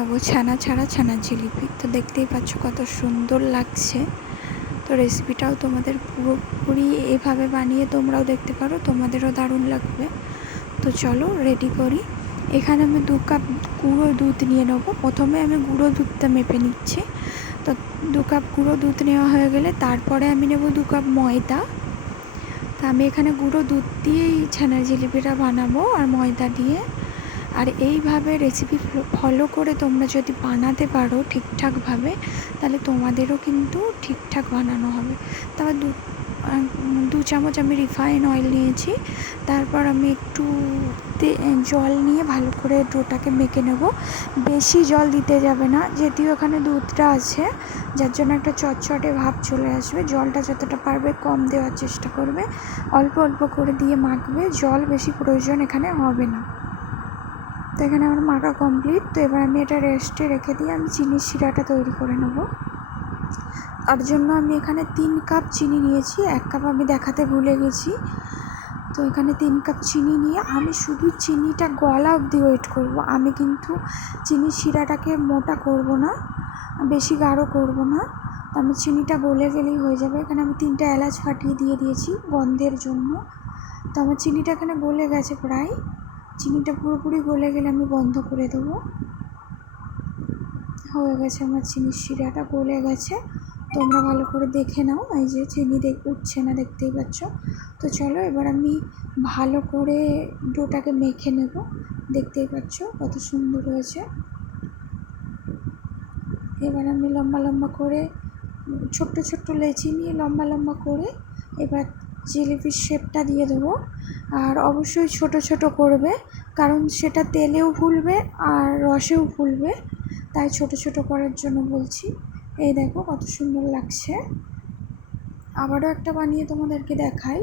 দেখাবো ছানা ছাড়া ছানার জিলিপি। তো দেখতেই পাচ্ছ কত সুন্দর লাগছে। তো রেসিপিটাও তোমাদের পুরোপুরি এভাবে বানিয়ে তোমরাও দেখতে পারো, তোমাদেরও দারুণ লাগবে। তো চলো রেডি করি। এখানে আমি 2 কাপ গুঁড়ো দুধ নিয়ে নেবো। প্রথমে আমি গুঁড়ো দুধটা মেপে নিচ্ছি। তো 2 কাপ গুঁড়ো দুধ নেওয়া হয়ে গেলে তারপরে আমি নেব 2 কাপ ময়দা। তা আমি এখানে গুঁড়ো দুধ দিয়েই ছানার জিলিপিটা বানাবো আর ময়দা দিয়ে। আর এইভাবে রেসিপি ফলো করে তোমরা যদি বানাতে পারো ঠিকঠাকভাবে, তাহলে তোমাদেরও কিন্তু ঠিকঠাক বানানো হবে। তারপর 2 চামচ আমি রিফাইন অয়েল নিয়েছি। তারপর আমি একটু জল নিয়ে ভালো করে ডোটাকে মেখে নেব। বেশি জল দিতে যাবে না, যদিও এখানে দুধটা আছে, যার জন্য একটা চটচটে ভাব চলে আসবে। জলটা যতটা পারবে কম দেওয়ার চেষ্টা করবে, অল্প অল্প করে দিয়ে মাখবে। জল বেশি প্রয়োজন এখানে হবে না। তো এখানে আমার মাখা কমপ্লিট। তো এবার আমি এটা রেস্টে রেখে দিয়ে আমি চিনির শিরাটা তৈরি করে নেব। তার জন্য আমি এখানে 3 কাপ চিনি নিয়েছি। 1 কাপ আমি দেখাতে ভুলে গেছি। তো এখানে 3 কাপ চিনি নিয়ে আমি শুধু চিনিটা গলা অবধি ওয়েট করব। আমি কিন্তু চিনির শিরাটাকে মোটা করব না, বেশি গাঢ় করব না। তো আমি চিনিটা গলে গেলেই হয়ে যাবে। এখানে আমি 3টে এলাচ ফাটিয়ে দিয়ে দিয়েছি গন্ধের জন্য। তো আমার চিনিটা এখানে গলে গেছে প্রায়। চিনিটা পুরোপুরি গলে গেলে আমি বন্ধ করে দেবো। হয়ে গেছে আমার চিনির শিরাটা, গলে গেছে। তোমরা ভালো করে দেখে নাও। এই যে চিনি উঠছে না, দেখতেই পাচ্ছ। তো চলো এবার আমি ভালো করে ডোটাকে মেখে নেব। দেখতেই পাচ্ছ কত সুন্দর হয়েছে। এবার আমি লম্বা লম্বা করে ছোট্ট ছোট্ট লেচি নিয়ে লম্বা লম্বা করে এবার জিলিপির শেপটা দিয়ে দেবো। আর অবশ্যই ছোট ছোট করবে, কারণ সেটা তেলেও ফুলবে আর রসেও ফুলবে, তাই ছোট ছোট করার জন্য বলছি। এই দেখো কত সুন্দর লাগছে। আবারও একটা বানিয়ে তোমাদেরকে দেখাই।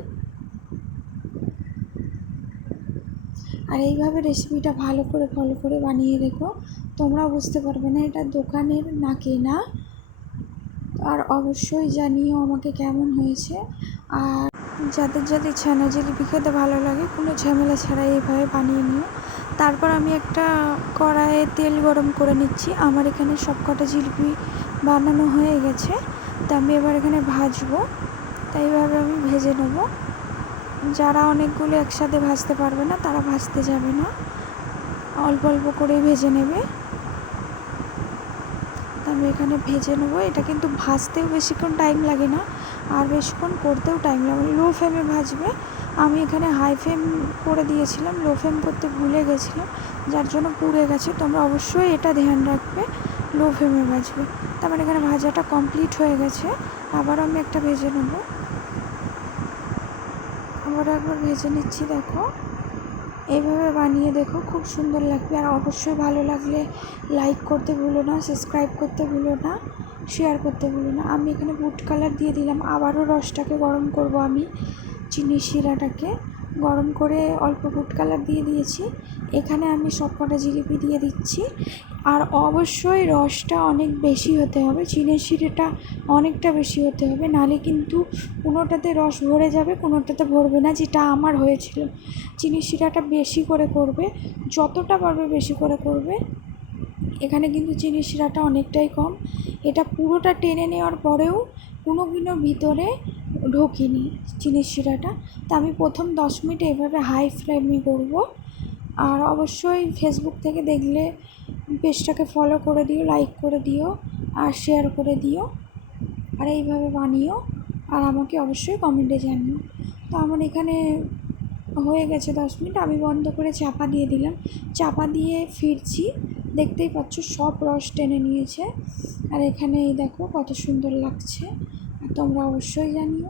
আর এইভাবে রেসিপিটা ভালো করে ফলো করে বানিয়ে রেখো, তোমরা বুঝতে পারবে না এটা দোকানের না কেনা। আর অবশ্যই জানিও আমাকে কেমন হয়েছে। আর যাদের যাদের ছানা জিলিপি খেতে ভালো লাগে, কোনো ঝামেলা ছাড়াই এইভাবে বানিয়ে নিও। তারপর আমি একটা কড়াইয়ে তেল গরম করে নিচ্ছি। আমার এখানে সব কটা জিলিপি বানানো হয়ে গেছে। তা আমি এবার এখানে ভাজবো। তাই এইভাবে আমি ভেজে নেব। যারা অনেকগুলো একসাথে ভাজতে পারবে না তারা ভাজতে যাবে না, অল্প অল্প করেই ভেজে নেবে। আমি এখানে ভেজে নেব। এটা কিন্তু ভাজতেও বেশিক্ষণ টাইম লাগে না, আর বেশিক্ষণ করতেও টাইম লাগে। লো ফ্লেমে ভাজবে। আমি এখানে হাই ফ্লেম করে দিয়েছিলাম, লো ফ্লেম করতে ভুলে গেছিলাম, যার জন্য পুড়ে গেছে। তোমরা অবশ্যই এটা ধ্যান রাখবে, লো ফ্লেমে ভাজবে। তারপর এখানে ভাজাটা কমপ্লিট হয়ে গেছে। আবার আমি একটা ভেজে নেব। আবার একবার ভেজে নিচ্ছি। দেখো এইভাবে বানিয়ে দেখো, খুব সুন্দর লাগবে। আর অবশ্যই ভালো লাগলে লাইক করতে ভুলো না, সাবস্ক্রাইব করতে ভুলো না, শেয়ার করতে ভুলো না। আমি এখানে ফুড কালার দিয়ে দিলাম। আবারও রসটাকে গরম করব। আমি চিনির শিরাটাকে গরম করে অল্প ফুড কালার দিয়ে দিয়েছি। এখানে আমি সব কটা জিলিপি দিয়ে দিচ্ছি। আর অবশ্যই রসটা অনেক বেশি হতে হবে, চিনির শিরাটা অনেকটা বেশি হতে হবে, নাহলে কিন্তু কোনোটাতে রস ভরে যাবে, কোনোটাতে ভরবে না, যেটা আমার হয়েছিল। চিনির শিরাটা বেশি করে করবে, যতটা পারবে বেশি করে করবে। এখানে কিন্তু চিনির শিরাটা অনেকটাই কম। এটা পুরোটা টেনে নেওয়ার পরেও কোনো ভিতরে ঢোকেনি চিনির শিরাটা। তা আমি প্রথম 10 মিনিট এভাবে হাই ফ্লেমে করব। আর অবশ্যই ফেসবুক থেকে দেখলে পেজটাকে ফলো করে দিও, লাইক করে দিও আর শেয়ার করে দিও। আর এইভাবে বানিও আর আমাকে অবশ্যই কমেন্টে জানিও। তো আমার এখানে হয়ে গেছে 10 মিনিট। আমি বন্ধ করে চাপা দিয়ে দিলাম। চাপা দিয়ে ফিরছি। দেখতেই পাচ্ছ সব রস টেনে নিয়েছে। আর এখানে এই দেখো কত সুন্দর লাগছে। আর তোমরা অবশ্যই জানিও।